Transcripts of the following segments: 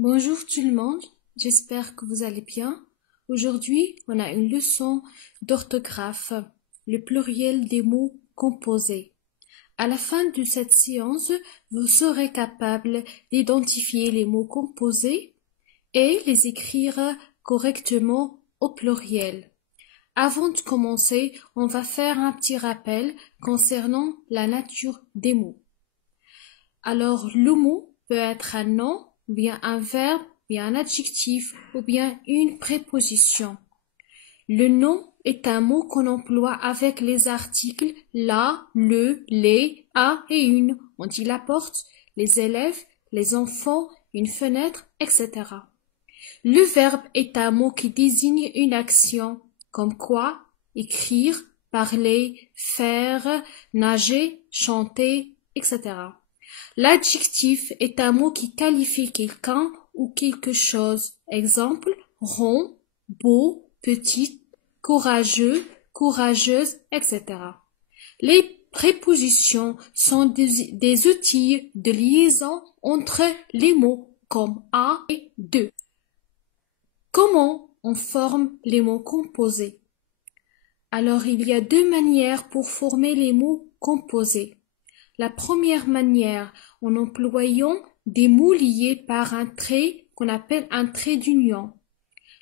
Bonjour tout le monde, j'espère que vous allez bien. Aujourd'hui, on a une leçon d'orthographe, le pluriel des mots composés. À la fin de cette séance, vous serez capable d'identifier les mots composés et les écrire correctement au pluriel. Avant de commencer, on va faire un petit rappel concernant la nature des mots. Alors, le mot peut être un nom, bien un verbe, bien un adjectif ou bien une préposition. Le nom est un mot qu'on emploie avec les articles la, le, les, à et une. On dit la porte, les élèves, les enfants, une fenêtre, etc. Le verbe est un mot qui désigne une action, comme quoi, écrire, parler, faire, nager, chanter, etc. L'adjectif est un mot qui qualifie quelqu'un ou quelque chose. Exemple, rond, beau, petit, courageux, courageuse, etc. Les prépositions sont des outils de liaison entre les mots comme à et de. Comment on forme les mots composés? Alors, il y a deux manières pour former les mots composés. La première manière, en employant des mots liés par un trait qu'on appelle un trait d'union.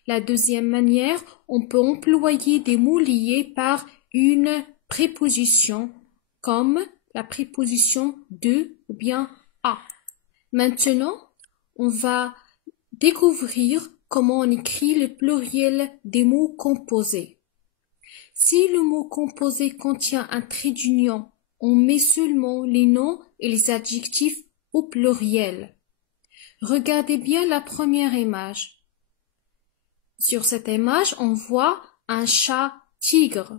La deuxième manière, on peut employer des mots liés par une préposition, comme la préposition de ou bien à. Maintenant, on va découvrir comment on écrit le pluriel des mots composés. Si le mot composé contient un trait d'union, on met seulement les noms et les adjectifs au pluriel. Regardez bien la première image. Sur cette image, on voit un chat tigre.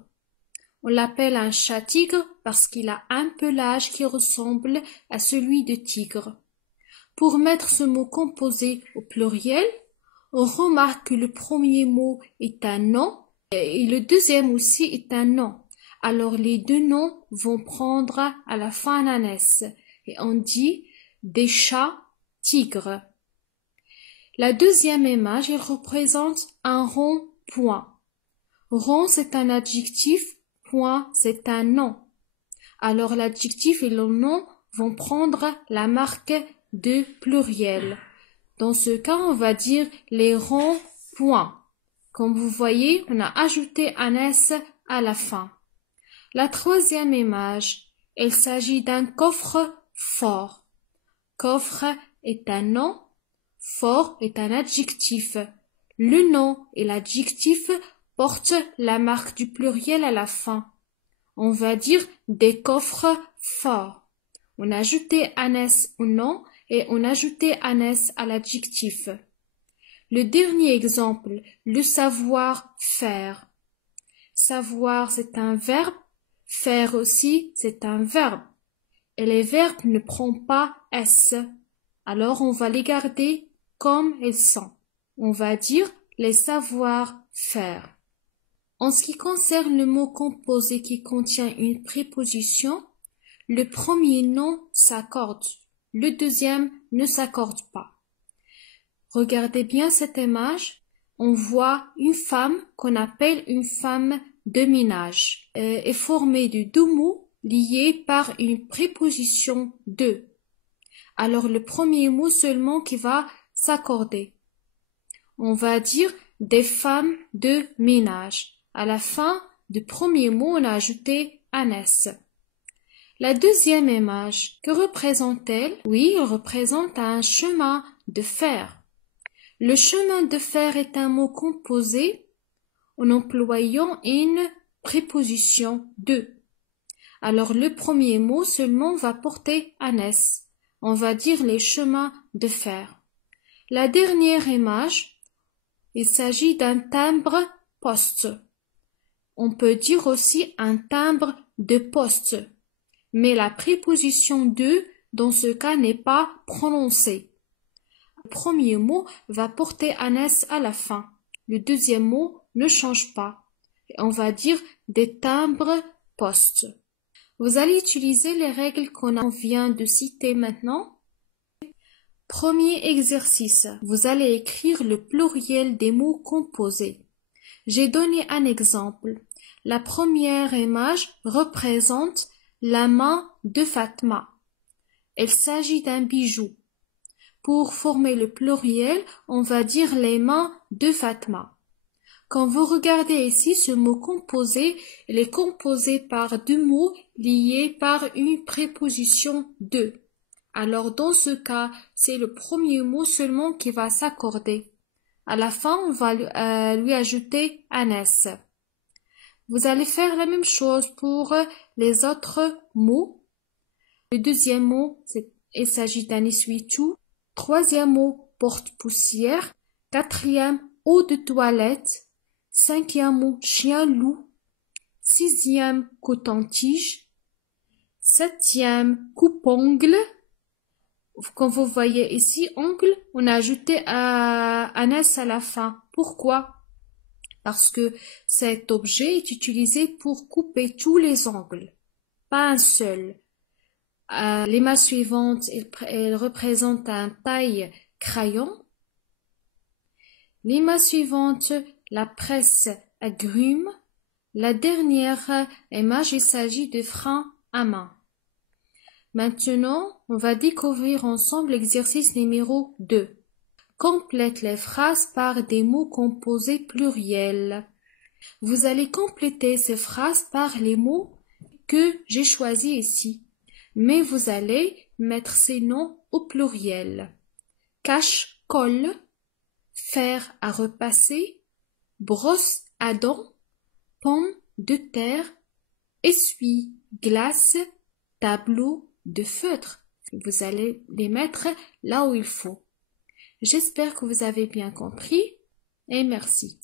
On l'appelle un chat tigre parce qu'il a un pelage qui ressemble à celui de tigre. Pour mettre ce mot composé au pluriel, on remarque que le premier mot est un nom et le deuxième aussi est un nom. Alors les deux noms vont prendre à la fin un S et on dit des chats tigres. La deuxième image, elle représente un rond point. Rond, c'est un adjectif, point, c'est un nom. Alors l'adjectif et le nom vont prendre la marque de pluriel. Dans ce cas, on va dire les ronds points. Comme vous voyez, on a ajouté un S à la fin. La troisième image, il s'agit d'un coffre-fort. Coffre est un nom, fort est un adjectif. Le nom et l'adjectif portent la marque du pluriel à la fin. On va dire des coffres forts. On a ajouté un S au nom et on a ajouté un S à l'adjectif. Le dernier exemple, le savoir-faire. Savoir, c'est un verbe. Faire aussi, c'est un verbe. Et les verbes ne prennent pas S. Alors, on va les garder comme ils sont. On va dire les savoir-faire. En ce qui concerne le mot composé qui contient une préposition, le premier nom s'accorde. Le deuxième ne s'accorde pas. Regardez bien cette image. On voit une femme qu'on appelle une femme de ménage, est formée de deux mots liés par une préposition de. Alors le premier mot seulement qui va s'accorder. On va dire des femmes de ménage. À la fin du premier mot, on a ajouté un S. La deuxième image, que représente-t-elle? Oui, elle représente un chemin de fer. Le chemin de fer est un mot composé en employant une préposition de. Alors le premier mot seulement va porter un S. On va dire les chemins de fer. La dernière image, il s'agit d'un timbre-poste. On peut dire aussi un timbre de poste, mais la préposition de dans ce cas n'est pas prononcée. Le premier mot va porter un S à la fin. Le deuxième mot ne change pas. Et on va dire des timbres-postes. Vous allez utiliser les règles qu'on vient de citer maintenant. Premier exercice. Vous allez écrire le pluriel des mots composés. J'ai donné un exemple. La première image représente la main de Fatma. Il s'agit d'un bijou. Pour former le pluriel, on va dire les mains de Fatma. Quand vous regardez ici ce mot composé, il est composé par deux mots liés par une préposition de. Alors dans ce cas, c'est le premier mot seulement qui va s'accorder. À la fin, on va lui ajouter un S. Vous allez faire la même chose pour les autres mots. Le deuxième mot, il s'agit d'un essuie-tout. Troisième mot, porte-poussière. Quatrième, eau de toilette. Cinquième mot, chien-loup. Sixième, coton-tige. Septième, coupe-ongle. Comme vous voyez ici, ongle, on a ajouté un S à la fin. Pourquoi? Parce que cet objet est utilisé pour couper tous les ongles, pas un seul. L'image suivante, elle représente un taille-crayon. L'image suivante, la presse agrumes. La dernière image, il s'agit de frein à main. Maintenant, on va découvrir ensemble l'exercice numéro 2. Complète les phrases par des mots composés pluriels. Vous allez compléter ces phrases par les mots que j'ai choisis ici, mais vous allez mettre ces noms au pluriel. Cache-colle, fer à repasser, brosse à dents, pomme de terre, essuie-glace, tableau de feutre. Vous allez les mettre là où il faut. J'espère que vous avez bien compris et merci.